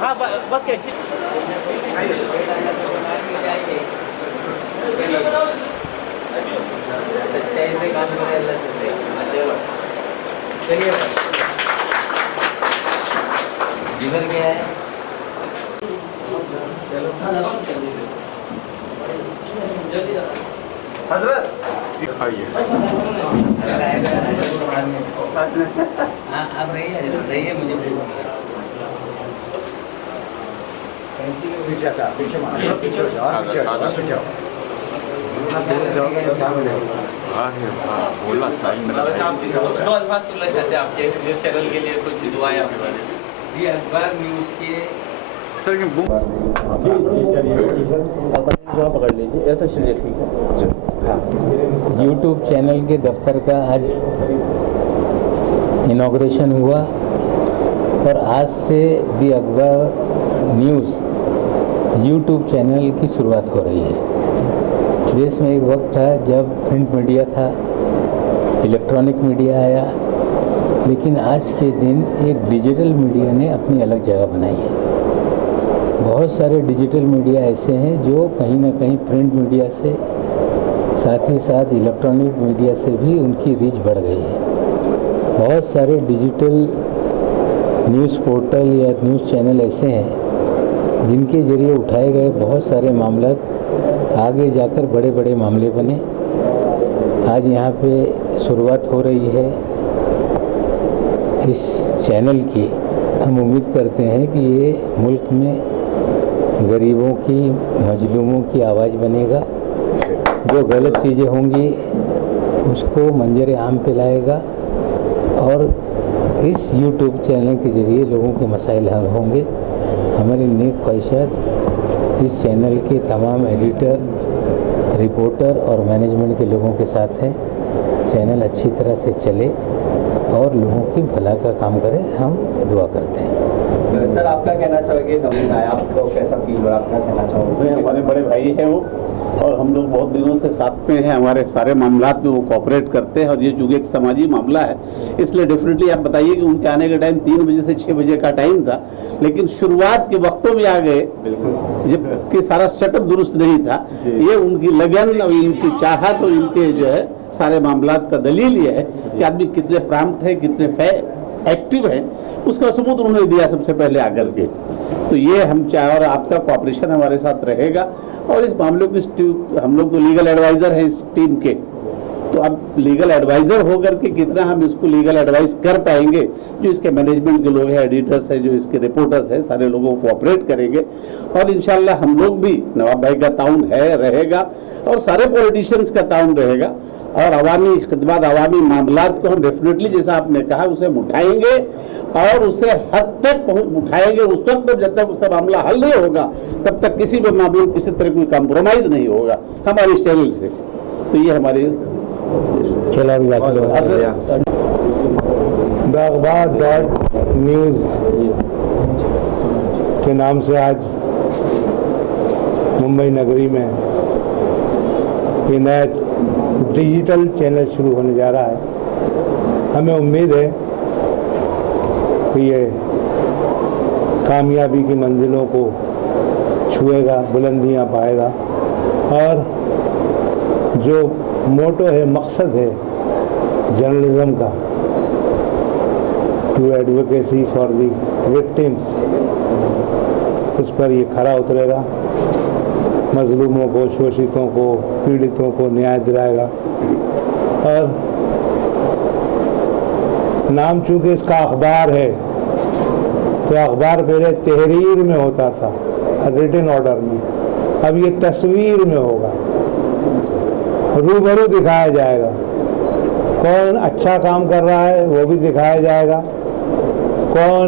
हाँ बस क्या सच्चाई से काम करे अल्लाह। चलिए जीवन क्या है? हजरत आप रहिए मुझे पीछे था, पीछे पीछे हो जाओ, पीछे जाओ। बोला साहब दो अल्फाज सुनना चाहते हैं आपके न्यूज़ चैनल के लिए, कुछ दुआएं आपके बारे में। ये अखबार न्यूज़ के सर ये पकड़ लीजिए, ये तो चलिए ठीक है। हाँ, यूट्यूब चैनल के दफ्तर का आज इनॉग्रेशन हुआ और आज से दी अखबार न्यूज़ यूट्यूब चैनल की शुरुआत हो रही है। देश में एक वक्त था जब प्रिंट मीडिया था, इलेक्ट्रॉनिक मीडिया आया, लेकिन आज के दिन एक डिजिटल मीडिया ने अपनी अलग जगह बनाई है। बहुत सारे डिजिटल मीडिया ऐसे हैं जो कहीं ना कहीं प्रिंट मीडिया से साथ ही साथ इलेक्ट्रॉनिक मीडिया से भी उनकी रीच बढ़ गई है। बहुत सारे डिजिटल न्यूज़ पोर्टल या न्यूज़ चैनल ऐसे हैं जिनके ज़रिए उठाए गए बहुत सारे मामला आगे जाकर बड़े बड़े मामले बने। आज यहाँ पे शुरुआत हो रही है इस चैनल की। हम उम्मीद करते हैं कि ये मुल्क में गरीबों की, मजलूमों की आवाज़ बनेगा। जो गलत चीज़ें होंगी उसको मंजर आम पे लाएगा और इस यूट्यूब चैनल के ज़रिए लोगों के मसाइल हल होंगे। हमारी नेक ख्वाहिशात इस चैनल के तमाम एडिटर, रिपोर्टर और मैनेजमेंट के लोगों के साथ है। चैनल अच्छी तरह से चले और लोगों की भला का काम करे, हम दुआ करते हैं। सर आप क्या कहना चाहोगे? नवीन आया, आपको कैसा फील हुआ? आप क्या कहना चाहोगे? हमारे बड़े भाई हैं वो, और हम लोग बहुत दिनों से साथ में हैं। हमारे सारे मामलात में वो कोऑपरेट करते हैं और ये चूँकि एक समाजी मामला है इसलिए डेफिनेटली आप बताइए कि उनके आने का टाइम 3 बजे से 6 बजे का टाइम था, लेकिन शुरुआत के वक्तों में आ गए जबकि सारा सेटअप दुरुस्त नहीं था। ये उनकी लगन और इनकी चाहत और इनके जो है सारे मामलात का दलील ये है कि आदमी कितने प्राम्प्ट है, कितने एक्टिव है, उसका सबूत उन्होंने दिया सबसे पहले आकर के। तो ये हम चाहे और आपका कोऑपरेशन हमारे साथ रहेगा। और इस मामले को हम लोग तो लीगल एडवाइज़र हैं इस टीम के, तो अब लीगल एडवाइज़र होकर के कितना हम इसको लीगल एडवाइस कर पाएंगे, जो इसके मैनेजमेंट के लोग हैं, एडिटर्स हैं, जो इसके रिपोर्टर्स हैं, सारे लोगों को कोऑपरेट करेंगे। और इंशाल्लाह हम लोग भी, नवाब भाई का ताउन है, रहेगा, और सारे पॉलिटिशियंस का ताउन रहेगा। और अवामी खिदमत, अवामी मामलात को हम डेफिनेटली, जैसा आपने कहा, उसे उठाएंगे और उसे हद तक उठाएंगे उस वक्त तक जब तक उसका मामला हल नहीं होगा, तब तक किसी भी मामले में किसी तरह कोई कॉम्प्रोमाइज़ नहीं होगा हमारे चैनल से। तो ये हमारी द अखबार.न्यूज़ के नाम से आज मुंबई नगरी में ये नया डिजिटल चैनल शुरू होने जा रहा है। हमें उम्मीद है कि ये कामयाबी की मंजिलों को छुएगा, बुलंदियां पाएगा, और जो मोटो है, मकसद है जर्नलिज्म का, to advocacy for the victims, उस पर ये खरा उतरेगा। मजलूमों को, शोषितों को, पीड़ितों को न्याय दिलाएगा। और नाम चूँकि इसका अखबार है, तो अखबार पहले तहरीर में होता था, रिटन ऑर्डर में, अब ये तस्वीर में होगा, रूबरू दिखाया जाएगा। कौन अच्छा काम कर रहा है वो भी दिखाया जाएगा, कौन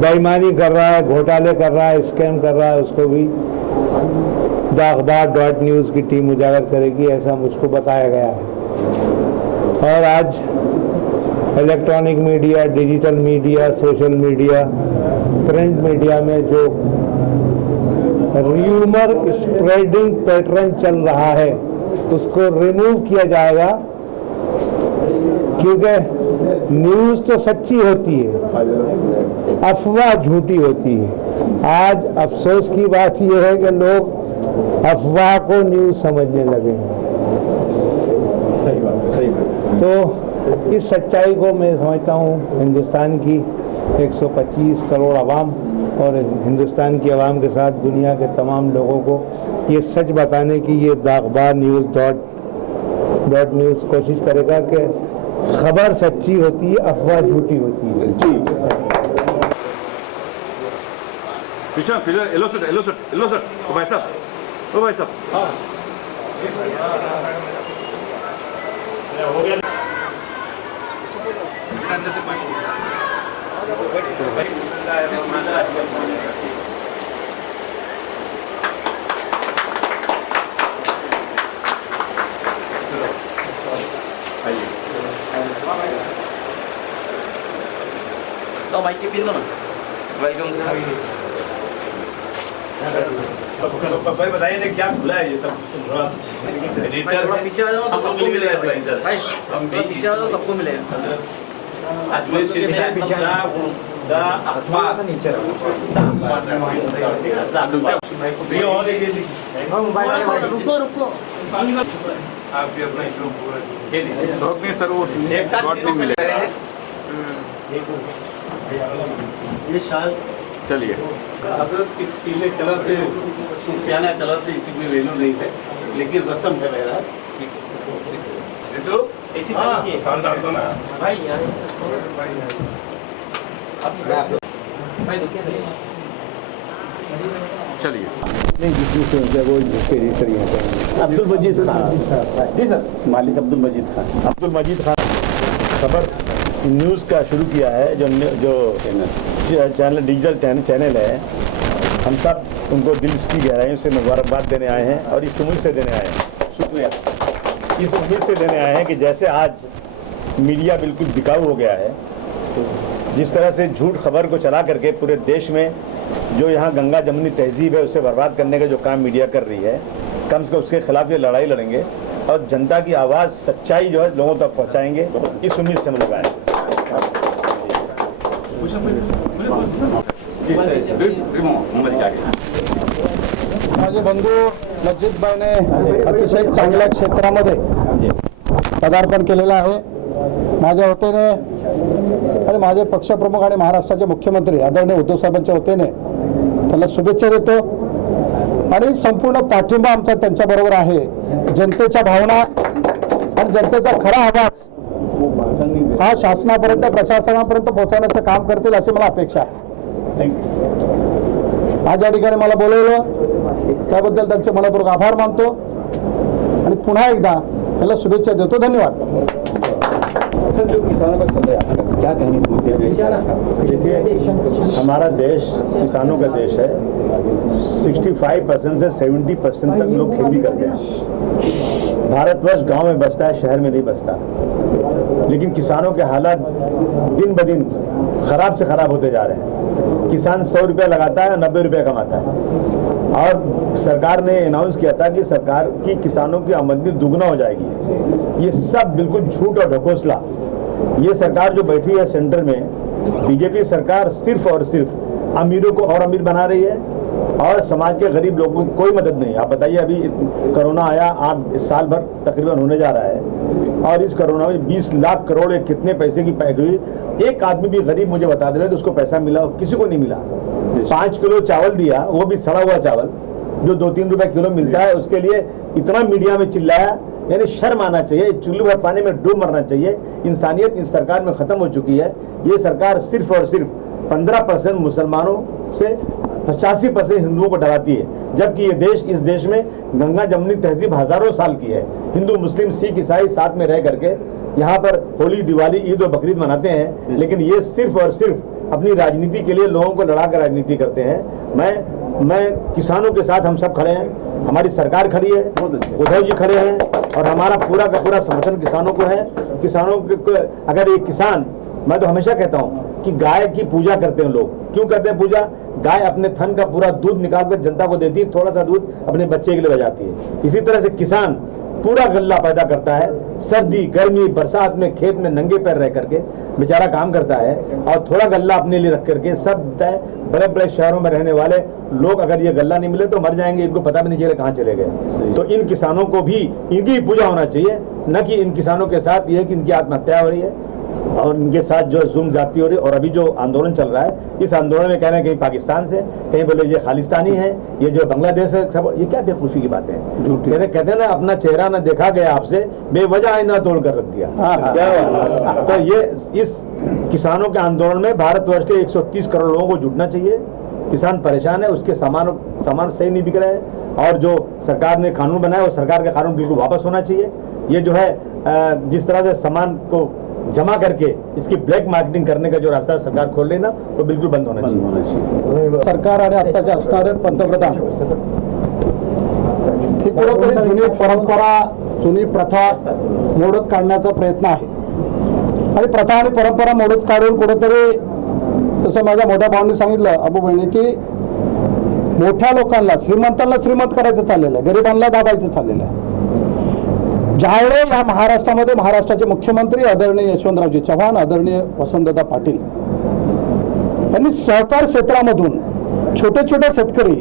बेईमानी कर रहा है, घोटाले कर रहा है, स्कैम कर रहा है, उसको भी द अखबार.न्यूज़ की टीम उजागर करेगी, ऐसा मुझको बताया गया है। और आज electronic media, digital media, social media, print media में जो र्यूमर स्प्रेडिंग पैटर्न चल रहा है उसको रिमूव किया जाएगा, क्योंकि न्यूज़ तो सच्ची होती है, अफवाह झूठी होती है। आज अफसोस की बात यह है कि लोग अफवाह को न्यूज़ समझने लगे हैं। सही बात, सही बात। तो इस सच्चाई को मैं समझता हूँ हिंदुस्तान की 125 करोड़ आवाम और हिंदुस्तान की आवाम के साथ दुनिया के तमाम लोगों को ये सच बताने की ये अखबार न्यूज़ कोशिश करेगा कि खबर सच्ची होती है, अफवाह झूठी होती है। पीछे पीछे येलो शर्ट ओ भाई साहब अंदर से पानी तो माइक के पिन दो ना। Welcome sir. भाई बताइए ना क्या खुला है ये सब एडिटर थोड़ा पीछे आ जाओ तो सबको मिलेगा भाई, हम पीछे आ जाओ सबको मिलेगा। रुको आप भी अपना पूरा सर वो एक साथ मिलेगा। ये शाल चलिए हजरत इस पीले कलर पे सूफियाना कलर पे इसी में वैल्यू नहीं है, लेकिन रस्म है मेरा। ऐसी साल की साल डाल दो ना भाई यार। भाई देखिए चलिए। नहीं, जितनी से उनसे वो इसके अब्दुल मजीद खान, जी सर, मालिक अब्दुल मजीद खान। अब्दुल मजीद खान खबर न्यूज़ का शुरू किया है, जो चैनल डिजिटल चैनल है। हम सब उनको दिल की गहराइयों से मुबारकबाद देने आए हैं और इस उम्मीद से देने आए हैं, शुक्रिया। इस उम्मीद से देने आए हैं कि जैसे आज मीडिया बिल्कुल बिकाऊ हो गया है, जिस तरह से झूठ खबर को चला करके पूरे देश में जो यहाँ गंगा जमुनी तहजीब है उसे बर्बाद करने का जो काम मीडिया कर रही है, कम से कम उसके खिलाफ ये लड़ाई लड़ेंगे और जनता की आवाज़ सच्चाई जो है लोगों तक पहुँचाएंगे, इस उम्मीद से हम लोग आए। माझे बंधू मस्जिदबाईने अतिशय चांगल्या क्षेत्रामध्ये पदार्पण केलेलं आहे। माझ्या वतीने आणि माझे पक्षप्रमुख आणि महाराष्ट्राचे मुख्यमंत्री आदरणीय उद्धव साहेबांच्या वतीने त्यांना शुभेच्छा देतो आणि संपूर्ण पाठिंबा आमचा त्यांच्याबरोबर आहे। जनतेच्या भावना आणि जनतेचा खरा आवाज हा शासनापर्यंत प्रशासनापर्यंत पोहोचवण्याचं काम करतील अशी मला अपेक्षा आहे। आज या ठिकाणी मला बोलवलं त्याबद्दल त्यांचे मनपूर्वक आभार मानतो आणि पुन्हा एकदा त्याला शुभेच्छा देतो। धन्यवाद। सर, जो किसानों का चल रहा है, क्या कहेंगे इस मुद्दे पे? देखिए, हमारा देश किसानों का देश है। 65% से 70% तक लोग खेती करते हैं। भारतवर्ष गांव में बसता है, शहर में नहीं बसता। लेकिन किसानों के हालात दिन ब दिन खराब से खराब होते जा रहे हैं। किसान 100 रुपया लगाता है, 90 रुपया कमाता है। और सरकार ने अनाउंस किया था कि सरकार की किसानों की आमदनी दुगना हो जाएगी। ये सब बिल्कुल झूठ और ढकोसला। ये सरकार जो बैठी है सेंटर में, बीजेपी सरकार सिर्फ और सिर्फ अमीरों को और अमीर बना रही है और समाज के गरीब लोगों की कोई मदद नहीं। आप बताइए, अभी कोरोना आया, 8 साल भर तकरीबन होने जा रहा है और इस कोरोना में 20 लाख करोड़ कितने पैसे की पैक हुई। एक आदमी भी गरीब मुझे बता दे रहे तो उसको पैसा मिला, किसी को नहीं मिला। 5 किलो चावल दिया, वो भी सड़ा हुआ चावल जो 2-3 रुपए किलो मिलता है, उसके लिए इतना मीडिया में चिल्लाया। यानी शर्म आना चाहिए, चुल्लू भर पानी में डूब मरना चाहिए। इंसानियत इस सरकार में खत्म हो चुकी है। ये सरकार सिर्फ और सिर्फ 15% मुसलमानों से 85% हिंदुओं को डराती है, जबकि ये देश, इस देश में गंगा जमुनी तहजीब हजारों साल की है। हिंदू मुस्लिम सिख ईसाई साथ में रह करके यहाँ पर होली, दिवाली, ईद और बकरीद मनाते हैं। लेकिन ये सिर्फ और सिर्फ अपनी राजनीति के लिए लोगों को लड़ा कर राजनीति करते हैं। मैं किसानों के साथ हम सब खड़े हैं, हमारी सरकार खड़ी है, उद्धव जी खड़े हैं और हमारा पूरा का पूरा समर्थन किसानों को है। किसानों को अगर एक किसान, मैं तो हमेशा कहता हूँ कि गाय की पूजा करते हैं लोग। क्यों करते हैं पूजा? गाय अपने थन का पूरा दूध निकाल कर जनता को देती है, थोड़ा सा दूध अपने बच्चे के लिए बजाती है। इसी तरह से किसान पूरा गल्ला पैदा करता है, सर्दी गर्मी बरसात में खेत में नंगे पैर रह करके बेचारा काम करता है, और थोड़ा गल्ला अपने लिए रख करके सब बड़े बड़े शहरों में रहने वाले लोग अगर ये गल्ला नहीं मिले तो मर जाएंगे, इनको पता भी नहीं चलेगा कहाँ चले गए। तो इन किसानों को भी इनकी पूजा होना चाहिए, न कि इन किसानों के साथ ये कि इनकी आत्महत्या हो रही है और इनके साथ जो जुल्म जाती हो रही है। और अभी जो आंदोलन चल रहा है, इस आंदोलन में कह रहे हैं कहीं पाकिस्तान से, कहीं बोले ये खालिस्तानी है, ये जो बांग्लादेश है, सब ये क्या बेवकूफ़ी की बातें हैं। कहते हैं ना, अपना चेहरा ना देखा गया आपसे, बेवजह आईना तोड़ कर रख दिया। क्या तो ये इस किसानों के आंदोलन में भारतवर्ष के 130 करोड़ लोगों को जुटना चाहिए। किसान परेशान है, उसके सामान सही नहीं बिक रहे हैं, और जो सरकार ने कानून बनाया वो सरकार का कानून बिल्कुल वापस होना चाहिए। ये जो है जिस तरह से सामान को जमा करके इसकी ब्लॅक मार्केटिंग करने का जो रास्ता सरकार खोल रही ना, वो बिल्कुल बंद होना चाहिए। सरकार आणि आत्ताचे असणारे पंतप्रधान ही कुठेतरी जुनी परंपरा जुनी प्रथा मोडत काढण्याचा प्रयत्न आहे, आणि प्रथा आणि परंपरा मोडत काढून कुठेतरी जसं माझ्या मोठ्या भावांनी सांगितलं अबू बहिणी की मोठ्या लोकांना श्रीमंतांना श्रीमंत करायचं चाललेलं आहे, गरिबांना दाबायचं चाललेलं आहे। ज्यावेळी या महाराष्ट्रामध्ये महाराष्ट्राचे मुख्यमंत्री आदरणीय यशवंतरावजी चव्हाण, आदरणीय वसंतदादा पाटील यांनी सहकार क्षेत्रामधून छोटे छोटे शेतकरी,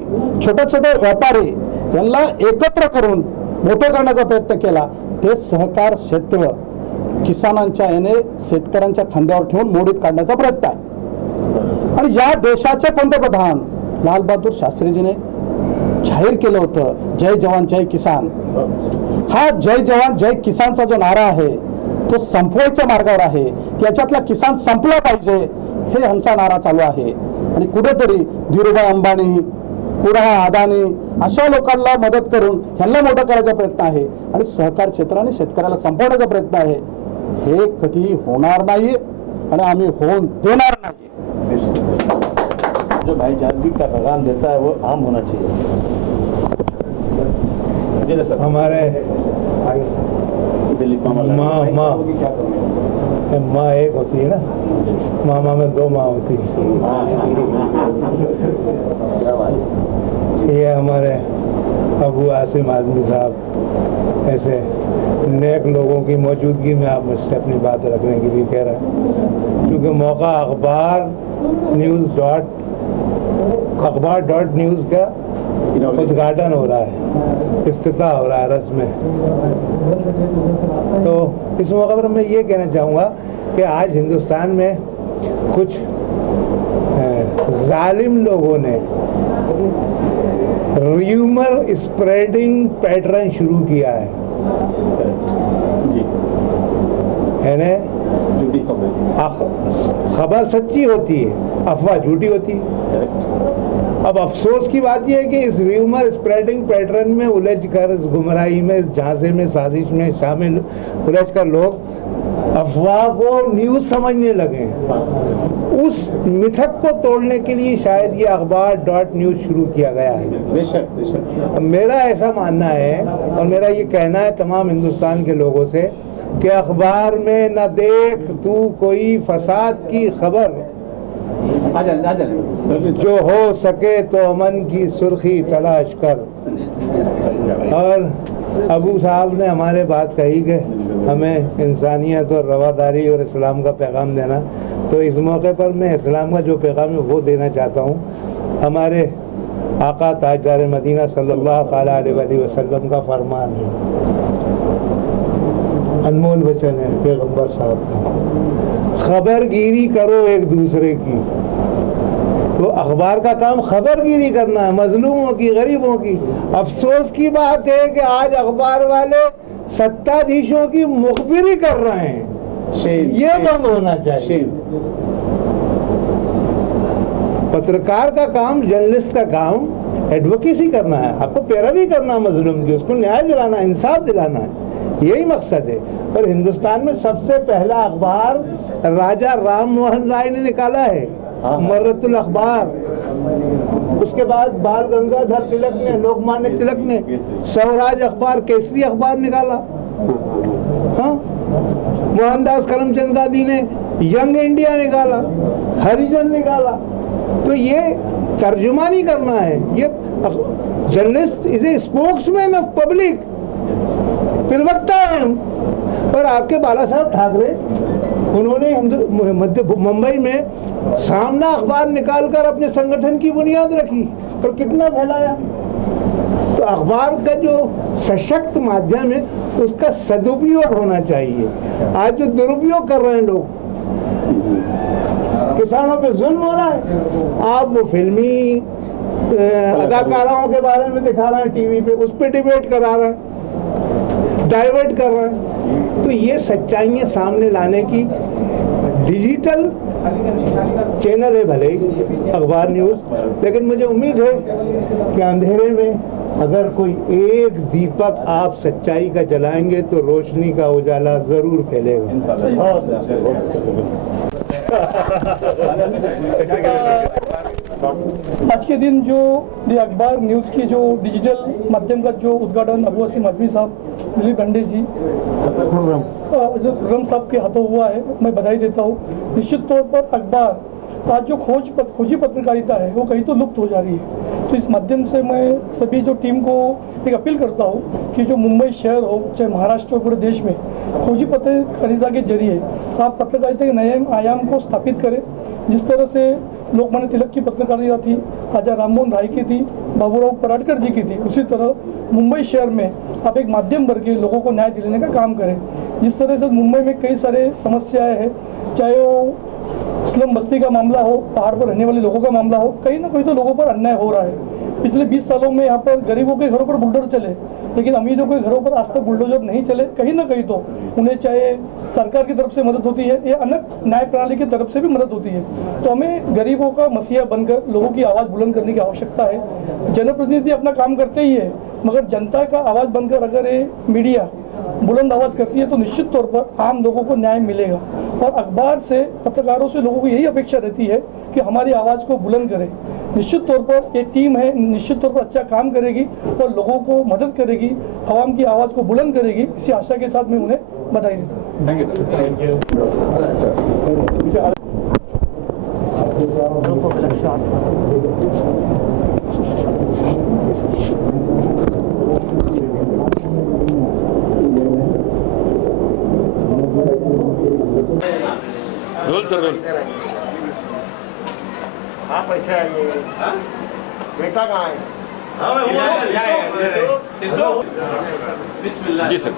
छोटे छोटे व्यापारी यांना एकत्र करून मोठं करण्याचा प्रयत्न केला, ते सहकार क्षेत्र किसानांच्या याने शेतकऱ्यांच्या खांद्यावर ठेवून मोडीत काढण्याचा प्रयत्न आहे। आणि या देशाचे पंतप्रधान लाल बहादूर शास्त्रीजीने जाहीर केलं होतं जय जवान जय किसान। हा जय जवान जय किसानचा जो नारा आहे तो संपवायच्या मार्गावर आहे, याच्यातला किसान संपला पाहिजे, हे यांचा नारा चालू आहे। आणि कुठेतरी धीरूभाई अंबानी, कुडाळ अदानी अशा लोकांना मदत करून ह्यांना मोठं करायचा प्रयत्न आहे, आणि सहकार क्षेत्राने शेतकऱ्याला संपवण्याचा प्रयत्न आहे। हे कधी होणार नाही आणि आम्ही होऊन देणार नाही। जो भाईचारगी का पैगाम देता है वो आम होना चाहिए। हमारे माँ एक होती है ना, मामा में 2 माँ होती है। ये हमारे अबू आसिम आजमी साहब ऐसे नेक लोगों की मौजूदगी में आप मुझसे अपनी बात रखने के लिए कह रहे हैं, क्योंकि मौका अखबार.न्यूज़ का उद्घाटन हो रहा है, इफ्तिताह हो रहा है रस्म में। तो इस मौके पर मैं ये कहना चाहूँगा कि आज हिंदुस्तान में कुछ जालिम लोगों ने र्यूमर स्प्रेडिंग पैटर्न शुरू किया है, यानी खबर सच्ची होती है, अफवाह झूठी होती है। अब अफसोस की बात यह है कि इस र्यूमर स्प्रेडिंग पैटर्न में उलझ कर, इस गुमराही में, झांसे में, साजिश में शामिल उलझ कर लोग अफवाह को न्यूज़ समझने लगे। उस मिथक को तोड़ने के लिए शायद ये अखबार.न्यूज़ शुरू किया गया है। बेशक मेरा ऐसा मानना है और मेरा ये कहना है तमाम हिंदुस्तान के लोगों से कि अखबार में न देख तू कोई फसाद की खबर, जो हो सके तो अमन की सुर्खी तलाश कर। और अबू साहब ने हमारे बात कही कि हमें इंसानियत और रवादारी और इस्लाम का पैगाम देना, तो इस मौके पर मैं इस्लाम का जो पैगाम है वो देना चाहता हूँ। हमारे आका ताजदार मदीना सल्लल्लाहु अलैहि वसल्लम का फरमान है, अनमोल वचन है पैगंबर साहब का, खबरगिरी करो एक दूसरे की। तो अखबार का काम खबरगिरी करना है, मजलूमों की, गरीबों की। अफसोस की बात है कि आज अखबार वाले सत्ताधीशों की मुखबिरी कर रहे हैं, ये बंद होना चाहिए। पत्रकार का काम, जर्नलिस्ट का काम एडवोकेसी करना है, आपको पैरवी करना है मजलूम की, उसको न्याय दिलाना है, इंसाफ दिलाना है, यही मकसद है। और हिंदुस्तान में सबसे पहला अखबार राजा राम मोहन राय ने निकाला है, मर्रतुल अखबार। उसके बाद बाल गंगाधर तिलक ने, लोकमान्य तिलक ने स्वराज अखबार, केसरी अखबार निकाला। हाँ, मोहनदास करमचंद गांधी ने यंग इंडिया निकाला, हरिजन निकाला। तो ये तर्जुमानी करना है, ये journalist is a spokesman of public. प्रवक्ता हैं हम। और आपके बाला साहब ठाकरे, उन्होंने मुंबई में सामना अखबार निकालकर अपने संगठन की बुनियाद रखी और कितना फैलाया। तो अखबार का जो सशक्त माध्यम है उसका सदुपयोग होना चाहिए। आज जो दुरुपयोग कर रहे हैं लोग, किसानों पे जुल्म हो रहा है, आप वो फिल्मी अदाकाराओं के बारे में दिखा रहे हैं टीवी पे, उस पर डिबेट करा रहे हैं, डाइवर्ट कर रहे हैं। तो ये सच्चाइयाँ सामने लाने की डिजिटल चैनल है भले ही अखबार न्यूज़, लेकिन मुझे उम्मीद है कि अंधेरे में अगर कोई एक दीपक आप सच्चाई का जलाएंगे तो रोशनी का उजाला जरूर फैलेगा। आज के दिन जो दी अखबार न्यूज़ की जो डिजिटल माध्यम का जो उद्घाटन अबू वसीम आदमी साहब, दिलीप भंडे जी, खुर्रम साहब के हाथों हुआ है, मैं बधाई देता हूँ। निश्चित तौर पर अखबार आज जो खोजी पत्रकारिता है वो कहीं तो लुप्त हो जा रही है। तो इस माध्यम से मैं सभी जो टीम को एक अपील करता हूँ कि जो मुंबई शहर हो चाहे महाराष्ट्र हो, पूरे देश में खोजी पत्रकारिता के जरिए आप पत्रकारिता के नए आयाम को स्थापित करें। जिस तरह से लोकमान्य तिलक की पत्रकारिता थी, राजा राममोहन राय की थी, बाबूराव पराडकर जी की थी, उसी तरह मुंबई शहर में आप एक माध्यम वर्ग के लोगों को न्याय दिलाने का काम करें। जिस तरह से मुंबई में कई सारे समस्याएं हैं, चाहे वो स्लम बस्ती का मामला हो, पहाड़ पर रहने वाले लोगों का मामला हो, कहीं ना कहीं तो लोगों पर अन्याय हो रहा है। पिछले 20 सालों में यहाँ पर गरीबों के घरों पर बुलडोजर चले, लेकिन अमीरों के घरों पर आज तक बुलडोजर नहीं चले। कहीं ना कहीं तो उन्हें चाहे सरकार की तरफ से मदद होती है या अन्य न्याय प्रणाली की तरफ से भी मदद होती है। तो हमें गरीबों का मसीहा बनकर लोगों की आवाज़ बुलंद करने की आवश्यकता है। जनप्रतिनिधि अपना काम करते ही है, मगर जनता का आवाज़ बनकर अगर ये मीडिया बुलंद आवाज़ करती है तो निश्चित तौर पर आम लोगों को न्याय मिलेगा। और अखबार से, पत्रकारों से लोगों को यही अपेक्षा रहती है कि हमारी आवाज़ को बुलंद करें। निश्चित तौर पर ये टीम है, निश्चित तौर पर अच्छा काम करेगी और लोगों को मदद करेगी, आवाम की आवाज़ को बुलंद करेगी। इसी आशा के साथ मैं उन्हें बधाई देता हूँ। Role sir role. हाँ पैसे आइए, बेटा कहाँ है? जी सर,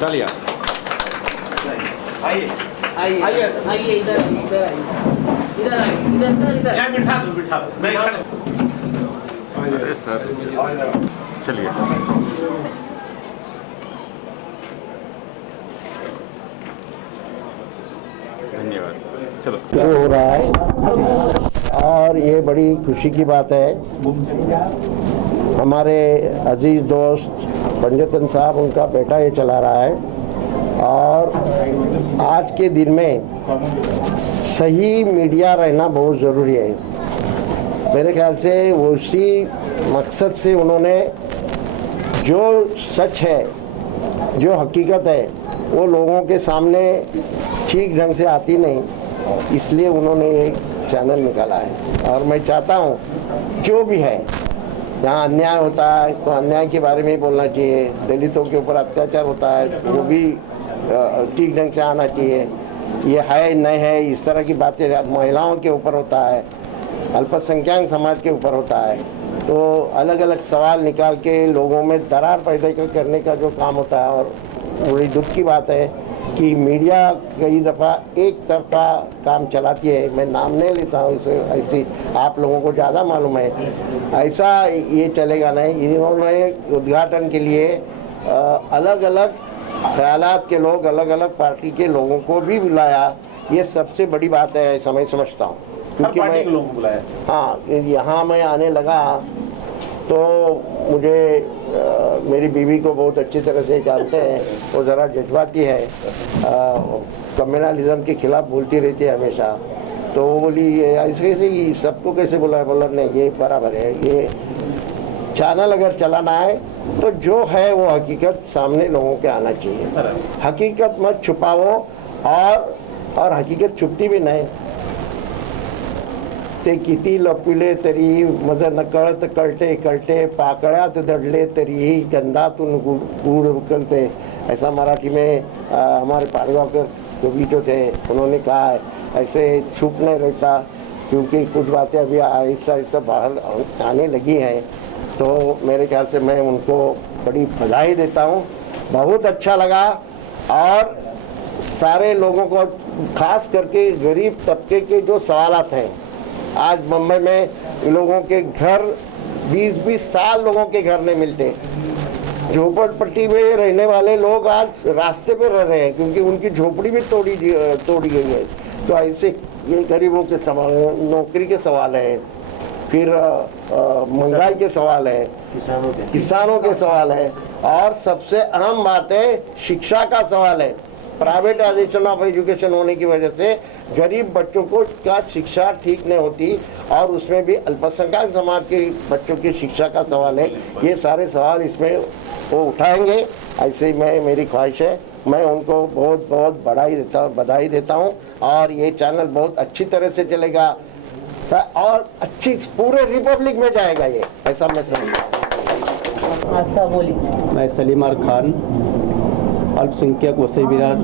तालियां। आइए आइए आइए, इधर इधर इधर आइए, इधर सर इधर। यहाँ बिठा दो, मैं खड़े। अरे सर चलिए। धन्यवाद। चलो हो रहा है और ये बड़ी खुशी की बात है। हमारे अजीज दोस्त पंजतन साहब, उनका बेटा ये चला रहा है और आज के दिन में सही मीडिया रहना बहुत ज़रूरी है। मेरे ख्याल से उसी मकसद से उन्होंने जो सच है, जो हकीकत है, वो लोगों के सामने ठीक ढंग से आती नहीं, इसलिए उन्होंने एक चैनल निकाला है। और मैं चाहता हूँ जो भी है, जहाँ अन्याय होता है तो अन्याय के बारे में ही बोलना चाहिए, दलितों के ऊपर अत्याचार होता है वो भी ठीक ढंग से आना चाहिए। ये है नहीं है इस तरह की बातें, महिलाओं के ऊपर होता है, अल्पसंख्यक समाज के ऊपर होता है, तो अलग अलग सवाल निकाल के लोगों में दरार पैदा करने का जो काम होता है। और बड़ी दुख की बात है कि मीडिया कई दफ़ा एक तरफा काम चलाती है। मैं नाम नहीं लेता हूँ इसे, ऐसी आप लोगों को ज़्यादा मालूम है, ऐसा ये चलेगा नहीं। इन्होंने उद्घाटन के लिए अलग अलग ख्यालात के लोग, अलग अलग पार्टी के लोगों को भी बुलाया, ये सबसे बड़ी बात है ऐसा मैं समझता हूँ। क्योंकि मैं लोगों को बुलाया, हाँ, यहाँ मैं आने लगा तो मुझे मेरी बीवी को बहुत अच्छी तरह से जानते हैं, वो ज़रा जज्बाती है, कम्युनलिज्म के खिलाफ बोलती रहती है हमेशा। तो वो बोली ऐसे ही सबको कैसे बुलाया? बोला नहीं, ये बराबर है, ये चैनल अगर चलाना है तो जो है वो हकीकत सामने लोगों के आना चाहिए। हकीकत मत छुपाओ और हकीकत छुपती भी नहीं। ते किती लपिले तरी मज नकळत कळते कळते पाकळ्यात दडले तरीही गंधातून गुड़ उकलते, ऐसा मराठी में हमारे पाड़गांवकर कवि जो थे उन्होंने कहा है। ऐसे छुप नहीं रहता, क्योंकि कुछ बातें अभी आहिस्ता आहिस्ता बाहर आने लगी हैं, तो मेरे ख्याल से मैं उनको बड़ी बधाई देता हूँ। बहुत अच्छा लगा, और सारे लोगों को, खास करके गरीब तबके के जो सवालात हैं, आज मुंबई में लोगों के घर 20-20 साल लोगों के घर नहीं मिलते, झोपड़पट्टी में रहने वाले लोग आज रास्ते पे रह रहे हैं क्योंकि उनकी झोपड़ी भी तोड़ी गई है। तो ऐसे ये गरीबों के सवाल, नौकरी के सवाल हैं, फिर महंगाई के सवाल हैं, किसानों के सवाल हैं, और सबसे अहम बात है शिक्षा का सवाल है। प्राइवेटाइजेशन ऑफ एजुकेशन होने की वजह से गरीब बच्चों को का शिक्षा ठीक नहीं होती, और उसमें भी अल्पसंख्यक समाज के बच्चों की शिक्षा का सवाल है। ये सारे सवाल इसमें वो उठाएंगे, ऐसे ही मेरी ख्वाहिश है। मैं उनको बहुत बहुत बधाई देता हूँ, और ये चैनल बहुत अच्छी तरह से चलेगा और अच्छी पूरे रिपब्लिक में जाएगा ये, ऐसा मैं समझता हूँ। मैं सलीमार खान, अल्पसंख्यक वसई विरार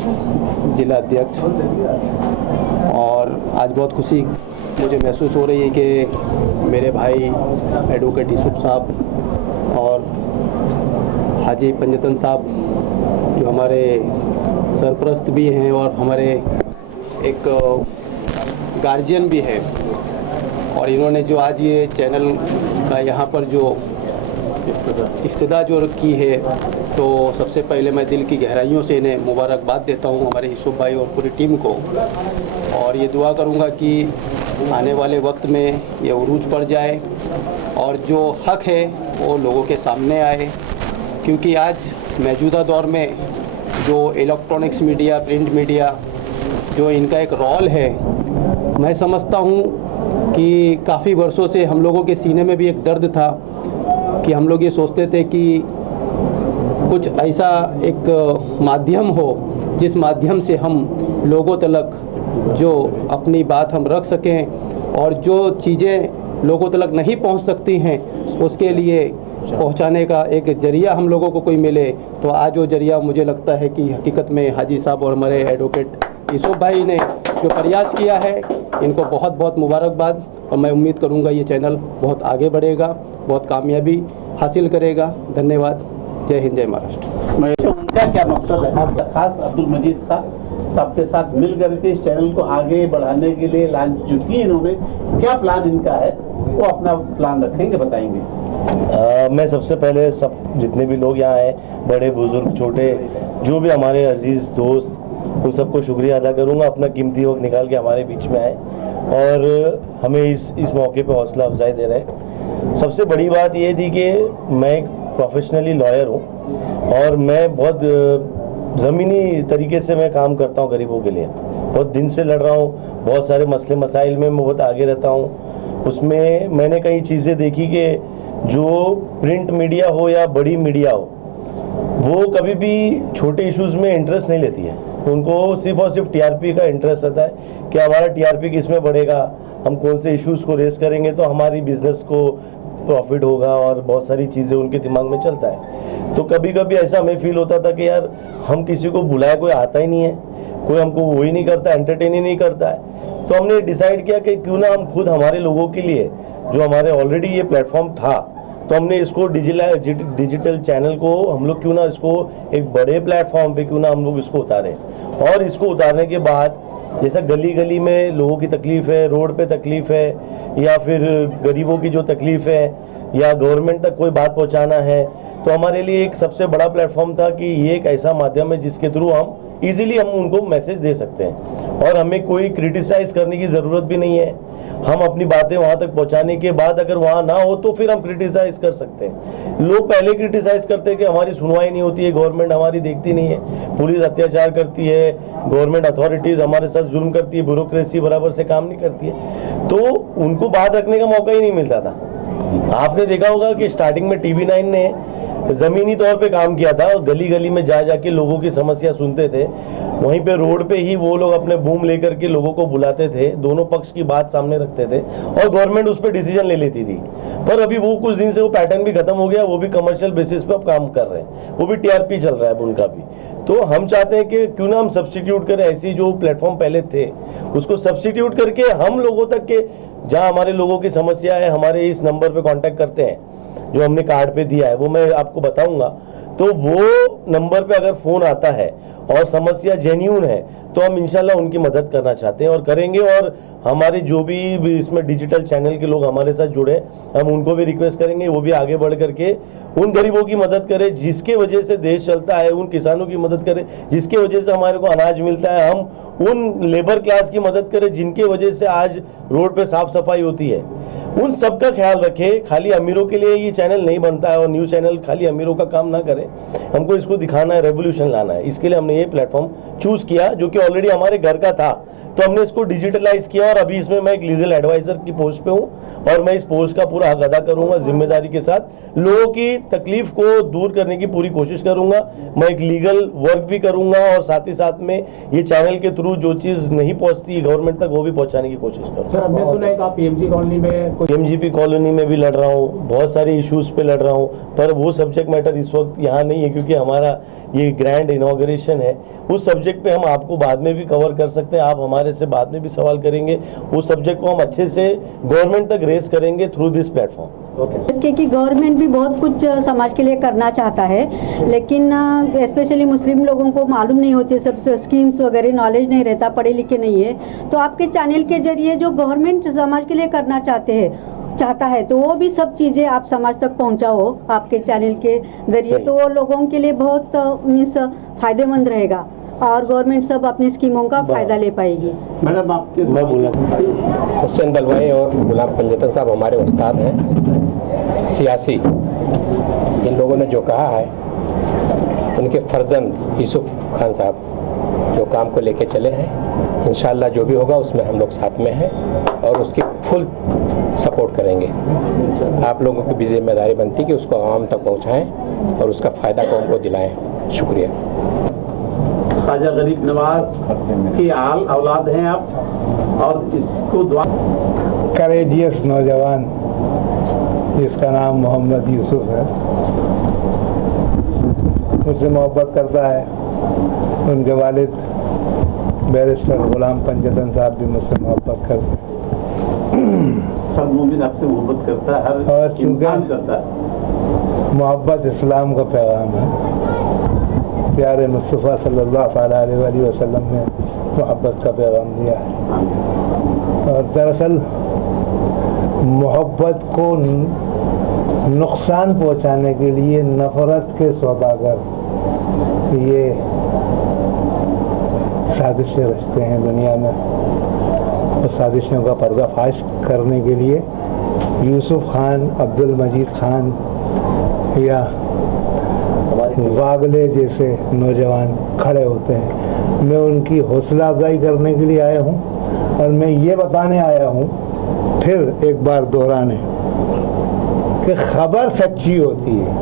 जिला अध्यक्ष, और आज बहुत खुशी मुझे महसूस हो रही है कि मेरे भाई एडवोकेट यूसुफ साहब और हाजी पंजतन साहब, जो हमारे सरपरस्त भी हैं और हमारे एक गार्जियन भी है, और इन्होंने जो आज ये चैनल का यहाँ पर जो इफ्तिदा जो की है, तो सबसे पहले मैं दिल की गहराइयों से इन्हें मुबारकबाद देता हूँ, हमारे यूसुफ भाई और पूरी टीम को, और ये दुआ करूँगा कि आने वाले वक्त में ये उरूज पर जाए और जो हक है वो लोगों के सामने आए, क्योंकि आज मौजूदा दौर में जो इलेक्ट्रॉनिक्स मीडिया, प्रिंट मीडिया, जो इनका एक रोल है, मैं समझता हूँ कि काफ़ी वर्षों से हम लोगों के सीने में भी एक दर्द था कि हम लोग ये सोचते थे कि कुछ ऐसा एक माध्यम हो जिस माध्यम से हम लोगों तक जो अपनी बात हम रख सकें, और जो चीज़ें लोगों तक नहीं पहुंच सकती हैं उसके लिए पहुंचाने का एक जरिया हम लोगों को कोई मिले। तो आज वो जरिया मुझे लगता है कि हकीकत में हाजी साहब और हमारे एडवोकेट यूसुफ भाई ने जो प्रयास किया है, इनको बहुत बहुत मुबारकबाद, और मैं उम्मीद करूंगा ये चैनल बहुत आगे बढ़ेगा, बहुत कामयाबी हासिल करेगा। धन्यवाद। जय हिंद, जय महाराष्ट्र। उनका क्या मकसद है? खास अब्दुल मजीद साहब के साथ मिल करके इस चैनल को आगे बढ़ाने के लिए लॉन्च जो की इन्होंने, क्या प्लान इनका है, वो अपना प्लान रखेंगे, बताएंगे। मैं सबसे पहले सब जितने भी लोग यहाँ आए, बड़े बुजुर्ग छोटे, जो भी हमारे अजीज़ दोस्त, उन सबको शुक्रिया अदा करूँगा, अपना कीमती वक्त निकाल के हमारे बीच में आए और हमें इस मौके पे हौसला अफजाई दे रहे हैं। सबसे बड़ी बात ये थी कि मैं एक प्रोफेशनली लॉयर हूँ, और मैं बहुत ज़मीनी तरीके से मैं काम करता हूँ गरीबों के लिए, बहुत दिन से लड़ रहा हूँ, बहुत सारे मसले मसाइल में मैं बहुत आगे रहता हूँ। उसमें मैंने कई चीज़ें देखी कि जो प्रिंट मीडिया हो या बड़ी मीडिया हो, वो कभी भी छोटे इश्यूज़ में इंटरेस्ट नहीं लेती है। उनको सिर्फ और सिर्फ टीआरपी का इंटरेस्ट रहता है कि हमारा टीआरपी किस में बढ़ेगा, हम कौन से इश्यूज़ को रेस करेंगे तो हमारी बिजनेस को प्रॉफिट होगा, और बहुत सारी चीज़ें उनके दिमाग में चलता है। तो कभी कभी ऐसा हमें फील होता था कि यार हम किसी को बुलाए, कोई आता ही नहीं है, कोई हमको वो ही नहीं करता, एंटरटेन ही नहीं करता है। तो हमने डिसाइड किया कि क्यों ना हम खुद हमारे लोगों के लिए, जो हमारे ऑलरेडी ये प्लेटफॉर्म था, तो हमने इसको डिजिटल चैनल को हम लोग क्यों ना इसको एक बड़े प्लेटफॉर्म पे क्यों ना हम लोग इसको उतारें। और इसको उतारने के बाद जैसा गली गली में लोगों की तकलीफ़ है, रोड पे तकलीफ़ है, या फिर गरीबों की जो तकलीफ़ है, या गवर्नमेंट तक कोई बात पहुंचाना है, तो हमारे लिए एक सबसे बड़ा प्लेटफॉर्म था कि ये एक ऐसा माध्यम है जिसके थ्रू हम इजीली हम उनको मैसेज दे सकते हैं, और हमें कोई क्रिटिसाइज़ करने की ज़रूरत भी नहीं है। हम अपनी बातें वहाँ तक पहुँचाने के बाद अगर वहाँ ना हो तो फिर हम क्रिटिसाइज़ कर सकते हैं। लोग पहले क्रिटिसाइज़ करते हैं कि हमारी सुनवाई नहीं होती है, गवर्नमेंट हमारी देखती नहीं है, पुलिस अत्याचार करती है, गवर्नमेंट अथॉरिटीज़ हमारे साथ जुल्म करती है, ब्यूरोक्रेसी बराबर से काम नहीं करती है, तो उनको बात रखने का मौका ही नहीं मिलता था। आपने देखा होगा कि स्टार्टिंग में TV9 ने ज़मीनी तौर पे काम किया था और गली गली में जा जाके लोगों की समस्या सुनते थे। वहीं पे रोड पे ही वो लोग अपने बूम लेकर के लोगों को बुलाते थे, दोनों पक्ष की बात सामने रखते थे और गवर्नमेंट उस पर डिसीजन ले लेती थी। पर अभी वो कुछ दिन से वो पैटर्न भी खत्म हो गया, वो भी कमर्शियल बेसिस पे अब काम कर रहे हैं, वो भी टीआरपी चल रहा है उनका भी। तो हम चाहते हैं कि क्यों ना हम सब्स्टिट्यूट करें, ऐसी जो प्लेटफॉर्म पहले थे उसको सब्स्टिट्यूट करके हम लोगों तक के, जहां हमारे लोगों की समस्या है, हमारे इस नंबर पे कांटेक्ट करते हैं जो हमने कार्ड पे दिया है, वो मैं आपको बताऊंगा। तो वो नंबर पे अगर फोन आता है और समस्या जेन्यून है तो हम इंशाल्लाह उनकी मदद करना चाहते हैं और करेंगे। और हमारे जो भी इसमें डिजिटल चैनल के लोग हमारे साथ जुड़े, हम उनको भी रिक्वेस्ट करेंगे वो भी आगे बढ़ करके उन गरीबों की मदद करें जिसके वजह से देश चलता है, उन किसानों की मदद करें जिसके वजह से हमारे को अनाज मिलता है, हम उन लेबर क्लास की मदद करें जिनके वजह से आज रोड पे साफ सफाई होती है। उन सब का ख्याल रखें। खाली अमीरों के लिए ये चैनल नहीं बनता है और न्यूज़ चैनल खाली अमीरों का काम ना करे, हमको इसको दिखाना है, रेवोल्यूशन लाना है। इसके लिए हमने ये प्लेटफॉर्म चूज किया जो कि ऑलरेडी हमारे घर का था, तो हमने इसको डिजिटलाइज किया और अभी इसमें मैं एक लीगल एडवाइजर की पोस्ट पे हूँ और मैं इस पोस्ट का पूरा हक अदा करूंगा जिम्मेदारी के साथ। लोगों की तकलीफ को दूर करने की पूरी कोशिश करूंगा। मैं एक लीगल वर्क भी करूंगा और साथ ही साथ में ये चैनल के थ्रू जो चीज़ नहीं पहुंचती गवर्नमेंट तक वो भी पहुंचाने की कोशिश करूँगा। सर, हमने सुना है कि आप पीएमजी कॉलोनी में एमजीपी कॉलोनी में भी लड़ रहा हूँ, बहुत सारे इश्यूज पे लड़ रहा हूँ, पर वो सब्जेक्ट मैटर इस वक्त यहाँ नहीं है क्योंकि हमारा ये ग्रैंड इनॉग्रेशन है। उस सब्जेक्ट पे हम आपको बाद में भी कवर कर सकते हैं, आप हमारे से बाद में भी सवाल करेंगे, उस सब्जेक्ट को हम अच्छे से गवर्नमेंट तक रेस करेंगे थ्रू दिस प्लेटफॉर्म। क्योंकि गवर्नमेंट भी बहुत कुछ समाज के लिए करना चाहता है, लेकिन स्पेशली मुस्लिम लोगों को मालूम नहीं होती सब स्कीम्स वगैरह, नॉलेज नहीं रहता, पढ़े लिखे नहीं है। तो आपके चैनल के जरिए जो गवर्नमेंट समाज के लिए करना चाहता है तो वो भी सब चीज़ें आप समाज तक पहुंचाओ आपके चैनल के जरिए, तो वो लोगों के लिए बहुत मीन्स फायदेमंद रहेगा और गवर्नमेंट सब अपनी स्कीमों का फायदा ले पाएगी। मैडम आपके हुसैन दलवाई और गुलाम पंजतन साहब हमारे उस्ताद हैं सियासी। इन लोगों ने जो कहा है, उनके फर्जंद यूसुफ खान साहब जो काम को लेके चले हैं, इंशाल्लाह जो भी होगा उसमें हम लोग साथ में हैं और उसकी फुल सपोर्ट करेंगे। आप लोगों की भी जिम्मेदारी बनती है कि उसको आवाम तक पहुंचाएं और उसका फ़ायदा कौम को दिलाएं। शुक्रिया। ख्वाजा गरीब नवाज की औलाद हैं आप और इसको दुआ करेजियस नौजवान जिसका नाम मोहम्मद यूसुफ है, मुझसे मोहब्बत करता है। उनके वालिद बैरिस्टर गुलाम पंजतन साहब भी मुझसे मोहब्बत करते हैं। हर मोमिन आपसे मोहब्बत करता है, हर इंसान करता है। मोहब्बत इस्लाम का पैगाम है। प्यारे मुस्तफ़ा सल्लल्लाहु अलैहि वसल्लम ने मोहब्बत का पैगाम दिया है और दरअसल मोहब्बत को नुकसान पहुंचाने के लिए नफ़रत के सौदागर ये साजिशें रचते हैं दुनिया में। और साजिशों का पर्दाफाश करने के लिए यूसुफ खान, अब्दुल मजीद खान या वागले जैसे नौजवान खड़े होते हैं। मैं उनकी हौसला अफजाई करने के लिए आया हूँ और मैं ये बताने आया हूँ, फिर एक बार दोहराने, कि खबर सच्ची होती है,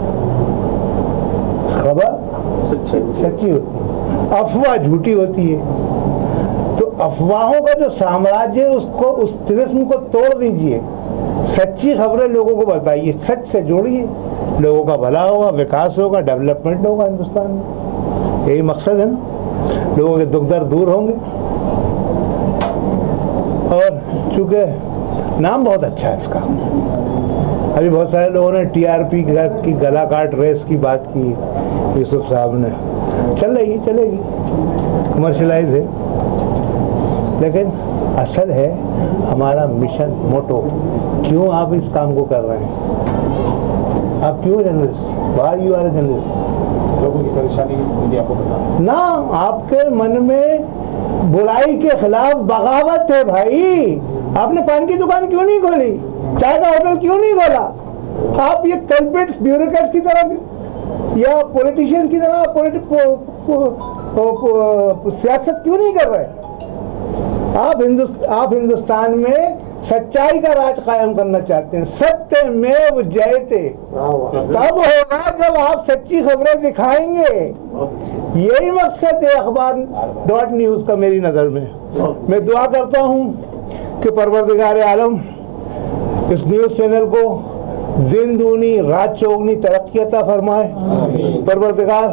खबर सच्ची होती है, अफवाह झूठी होती है। तो अफवाहों का जो साम्राज्य है उसको, उस तिलिस्म को तोड़ दीजिए, सच्ची खबरें लोगों को बताइए, सच से जोड़िए, लोगों का भला होगा, विकास होगा, डेवलपमेंट होगा हिंदुस्तान में। यही मकसद है ना, लोगों के दुख दर्द दूर होंगे। और चूँकि नाम बहुत अच्छा है इसका, अभी बहुत सारे लोगों ने टीआरपी की गला काट रेस की बात की, यूसुफ साहब ने, चलेगी, कमर्शलाइज है, लेकिन असल है हमारा मिशन, मोटो। क्यों आप इस काम को कर रहे हैं? आप क्यों journalist? Why you are journalist? लोगों की परेशानी दुनिया को बता ना, आपके मन में बुराई के खिलाफ बगावत है भाई। आपने पान की दुकान क्यों नहीं खोली? चाय का होटल क्यों नहीं खोला? आप ये कल्प्रिट्स, ब्यूरोक्रेट्स की तरह या पॉलिटिशियन की तरह सियासत क्यों नहीं कर रहे? आप हिंदुस्तान में सच्चाई का राज कायम करना चाहते हैं। सत्यमेव जयते तब होगा जब आप सच्ची खबरें दिखाएंगे। यही मकसद है अखबार.न्यूज़ का मेरी नज़र में। मैं दुआ करता हूँ कि परवरदिगार आलम इस न्यूज़ चैनल को दिन दूनी रात चौगनी तरक्की अता फरमाए। परवरदिगार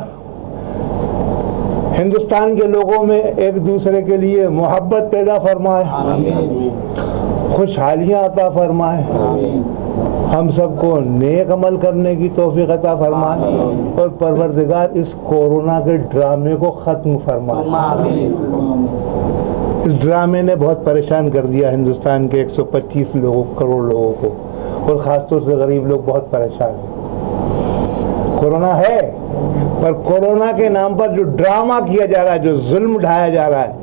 हिंदुस्तान के लोगों में एक दूसरे के लिए मोहब्बत पैदा फरमाए, खुशहालियाँ अता फरमाए, हम सबको नेक अमल करने की तौफीक अता फरमाए और परवरदिगार इस कोरोना के ड्रामे को ख़त्म फरमाए। इस ड्रामे ने बहुत परेशान कर दिया हिंदुस्तान के 125 करोड़ लोगों को और ख़ासतौर से गरीब लोग बहुत परेशान हैं। कोरोना है पर कोरोना के नाम पर जो ड्रामा किया जा रहा है, जो जुल्म ढाया जा रहा है,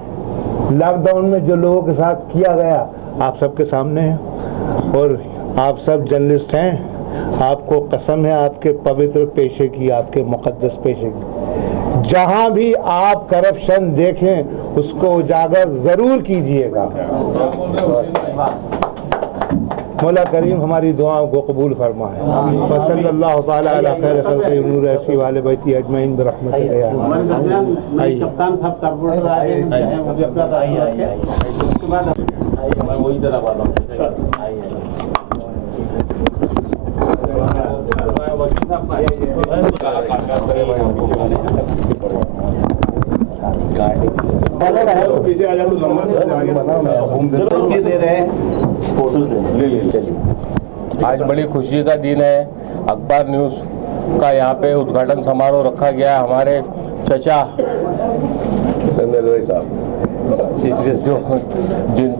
लॉकडाउन में जो लोगों के साथ किया गया आप सबके सामने है और आप सब जर्नलिस्ट हैं। आपको कसम है आपके पवित्र पेशे की, आपके मुकद्दस पेशे की। जहां भी आप करप्शन देखें उसको उजागर जरूर कीजिएगा। मौला करीम हमारी दुआओं को कबूल फरमाए। सल्लल्लाहु तआला अला खैर खल्क़ि नूर ऐसी वाले बैती अजमईन बिरहमतिल्लाह। कप्तान साहब कारपोरेटर आए हैं, वो भी अपना आइए उसके बाद मैं वही तरह बात पीछे आ जा तो लंबा से दे रहे हैं फोटो ले। आज बड़ी खुशी का दिन है। अखबार न्यूज़ का यहाँ पे उद्घाटन समारोह रखा गया है। हमारे चचा दलवाई साहब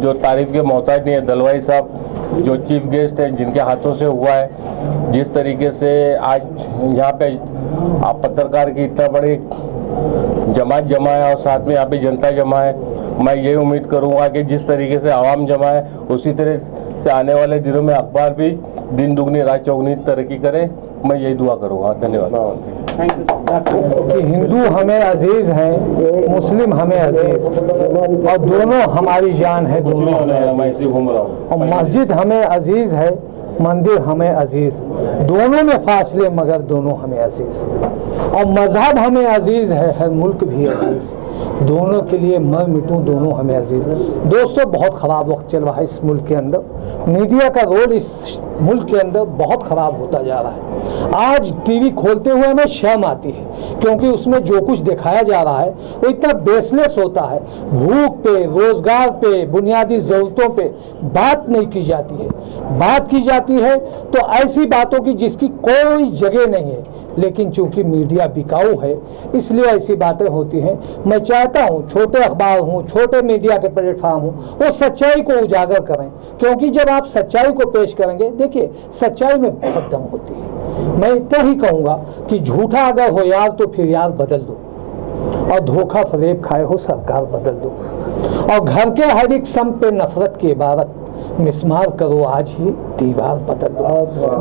जो तारीफ के मोहताज नहीं है, दलवाई साहब जो चीफ गेस्ट हैं, जिनके हाथों से हुआ है। जिस तरीके से आज यहाँ पे आप पत्रकार की इतना बड़ी जमात जमा है और साथ में यहाँ पे जनता जमा है, मैं ये उम्मीद करूँगा कि जिस तरीके से आवाम जमा है उसी तरह से आने वाले दिनों में अखबार भी दिन दुगनी रात चौगनी तरक्की करे। मैं यही दुआ करूँगा। धन्यवाद। कि हिंदू हमें अजीज़ हैं, मुस्लिम हमें अजीज़, और दोनों हमारी जान है, दोनों हमें अजीज़। और मस्जिद हमें अजीज़ है, मंदिर हमें अजीज़, दोनों में फासले मगर दोनों हमें अजीज़। और मजहब हमें अजीज़ है मुल्क भी अजीज़, दोनों के लिए मैं मिटूं, दोनों हमें अजीज़। दोस्तों, बहुत ख़राब वक्त चल रहा है इस मुल्क के अंदर। मीडिया का रोल इस मुल्क के अंदर बहुत ख़राब होता जा रहा है। आज टीवी खोलते हुए हमें शर्म आती है क्योंकि उसमें जो कुछ दिखाया जा रहा है वो इतना बेसलेस होता है। भूख पे, रोज़गार पे, बुनियादी ज़रूरतों पे बात नहीं की जाती है। बात की जाती है तो ऐसी बातों की जिसकी कोई जगह नहीं है, लेकिन चूंकि मीडिया बिकाऊ है इसलिए ऐसी बातें होती हैं। मैं चाहता हूँ छोटे अखबार हों, छोटे मीडिया के प्लेटफार्म हों, वो सच्चाई को उजागर करें, क्योंकि जब आप सच्चाई को पेश करेंगे, देखिए सच्चाई में बहुत दम होती है। मैं इतना ही कहूँगा कि झूठा अगर हो यार तो फिर यार बदल दो, और धोखा फरेब खाए हो सरकार बदल दो, और घर के हर एक सम पे नफरत की इबारत मिसमार करो आज ही दीवार बदल दो।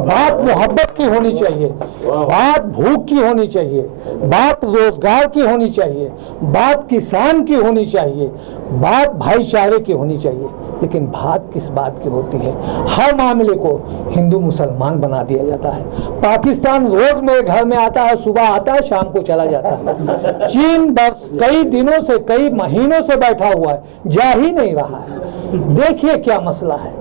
बात मोहब्बत की होनी चाहिए, बात भूख की होनी चाहिए, बात रोजगार की होनी चाहिए, बात किसान की होनी चाहिए, बात भाईचारे की होनी चाहिए। लेकिन बात किस बात की होती है? हर मामले को हिंदू मुसलमान बना दिया जाता है। पाकिस्तान रोज मेरे घर में आता है, सुबह आता है, शाम को चला जाता है। चीन बस कई दिनों से, कई महीनों से बैठा हुआ है, जा ही नहीं रहा है। देखिए क्या मसला है।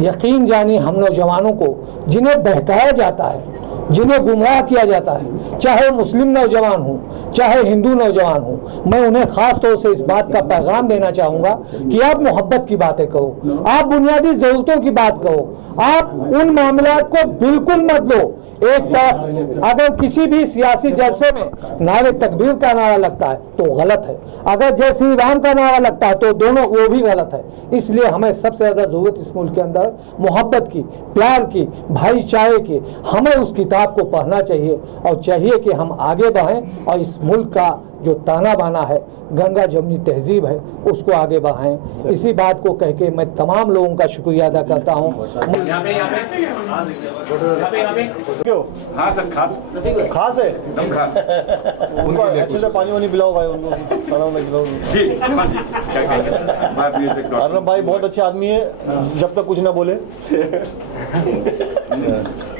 यकीन जानिए हम नौजवानों को जिन्हें बहकाया जाता है, जिन्हें गुमराह किया जाता है, चाहे मुस्लिम नौजवान हो चाहे हिंदू नौजवान हो, मैं उन्हें खास तौर से इस बात का पैगाम देना चाहूँगा कि आप मोहब्बत की बातें करो, आप बुनियादी ज़रूरतों की बात करो, आप उन मामलात को बिल्कुल मत लो। एक तरफ अगर किसी भी सियासी जलसे में नारे तकबीर का नारा लगता है तो गलत है, अगर जय श्री राम का नारा लगता है तो दोनों वो भी गलत है। इसलिए हमें सबसे ज़्यादा ज़रूरत इस मुल्क के अंदर मोहब्बत की, प्यार की, भाईचारे की, हमें उसकी किताब को पढ़ना चाहिए और चाहिए कि हम आगे बढ़ें और इस मुल्क का जो ताना बाना है, गंगा जमनी तहजीब है, उसको आगे बढ़ाएं। इसी बात को कह के मैं तमाम लोगों का शुक्रिया अदा करता हूँ। हाँ सर, खास खास है, एकदम खास। उनको अच्छे से पानी वानी पिलाओ भाई, उनको खाना वाना खिलाओ। जी क्या कहेंगे? अर्नब भाई बहुत अच्छे आदमी है, जब तक कुछ ना बोले।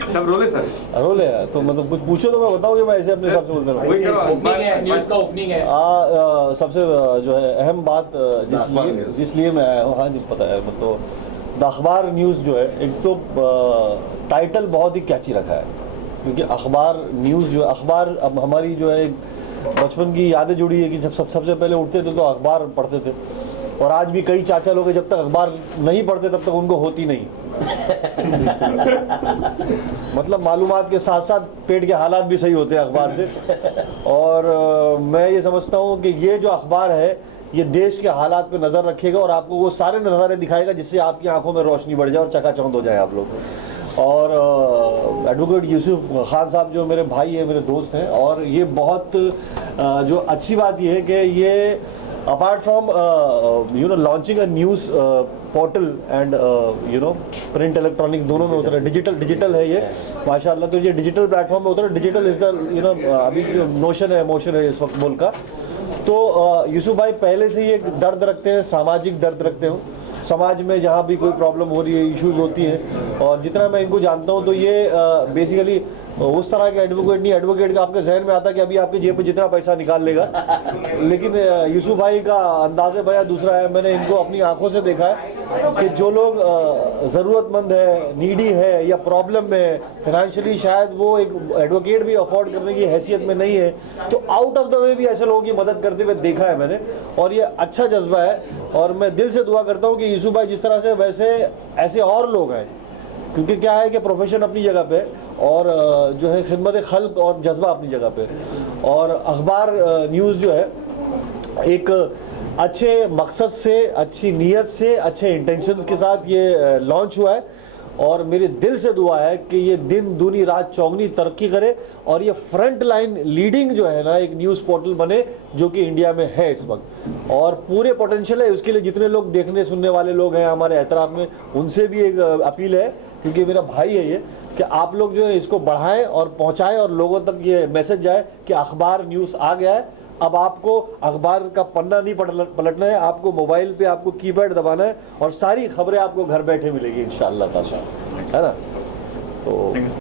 सब रोले सर, रोले है तो मतलब कुछ पूछो तो मैं बताऊँ कि मैं ऐसे अपने हिसाब से बोलता रहूँ। न्यूज़ का ओपनिंग है। सबसे जो है अहम बात जिसलिए मैं आया हूँ, हाँ जी पता है, तो द अखबार न्यूज़ जो है, एक तो टाइटल बहुत ही कैची रखा है, क्योंकि अखबार न्यूज़ जो अखबार अब हमारी जो है बचपन की यादें जुड़ी है कि जब सबसे पहले उठते थे तो अखबार पढ़ते थे, और आज भी कई चाचा लोग जब तक अखबार नहीं पढ़ते तब तक उनको होती नहीं। मतलब मालूमात के साथ साथ पेट के हालात भी सही होते हैं अखबार से। और मैं ये समझता हूँ कि ये जो अखबार है ये देश के हालात पे नज़र रखेगा और आपको वो सारे नज़ारे दिखाएगा जिससे आपकी आंखों में रोशनी बढ़ जाए और चकाचौंध हो जाए आप लोग। और एडवोकेट यूसुफ खान साहब जो मेरे भाई हैं, मेरे दोस्त हैं, और ये बहुत जो अच्छी बात ये है कि ये apart from launching a news portal and print electronic दोनों में उतरा, डिजिटल है ये माशाल्लाह। तो ये डिजिटल प्लेटफॉर्म में उतरा, डिजिटल इज़ द अभी जो मोशन है इस वक्त मुल्क का। तो यूसुफ भाई पहले से ही एक दर्द रखते हैं, सामाजिक दर्द रखते हो, समाज में जहाँ भी कोई प्रॉब्लम हो रही है, इश्यूज होती हैं, और जितना मैं इनको जानता हूँ तो ये बेसिकली उस तरह के एडवोकेट नहीं, एडवोकेट का आपके जहन में आता है कि अभी आपके जेब पे जितना पैसा निकाल लेगा, लेकिन यूसुफ भाई का अंदाज़े बयां दूसरा है। मैंने इनको अपनी आंखों से देखा है कि जो लोग ज़रूरतमंद है, नीडी है या प्रॉब्लम में है फाइनेंशियली, शायद वो एक एडवोकेट भी अफोर्ड करने की हैसियत में नहीं है, तो आउट ऑफ द वे भी ऐसे लोगों की मदद करते हुए देखा है मैंने, और ये अच्छा जज्बा है। और मैं दिल से दुआ करता हूँ कि यूसुफ भाई जिस तरह से वैसे ऐसे और लोग हैं, क्योंकि क्या है कि प्रोफेशन अपनी जगह पे और जो है खिदमत खल्क और जज्बा अपनी जगह पे, और अखबार न्यूज़ जो है एक अच्छे मकसद से, अच्छी नीयत से, अच्छे इंटेंशंस के साथ ये लॉन्च हुआ है, और मेरे दिल से दुआ है कि ये दिन दूनी रात चौगनी तरक्की करे और ये फ्रंट लाइन लीडिंग जो है ना एक न्यूज़ पोर्टल बने जो कि इंडिया में है इस वक्त, और पूरे पोटेंशियल है उसके लिए। जितने लोग देखने सुनने वाले लोग हैं हमारे एहतराम में, उनसे भी एक अपील है, क्योंकि मेरा भाई है ये, कि आप लोग जो है इसको बढ़ाएं और पहुंचाएं और लोगों तक ये मैसेज जाए कि अखबार न्यूज़ आ गया है। अब आपको अखबार का पन्ना नहीं पलटना है, आपको मोबाइल पे आपको कीपैड दबाना है और सारी खबरें आपको घर बैठे मिलेगी इंशाअल्लाह ताला, है ना। तो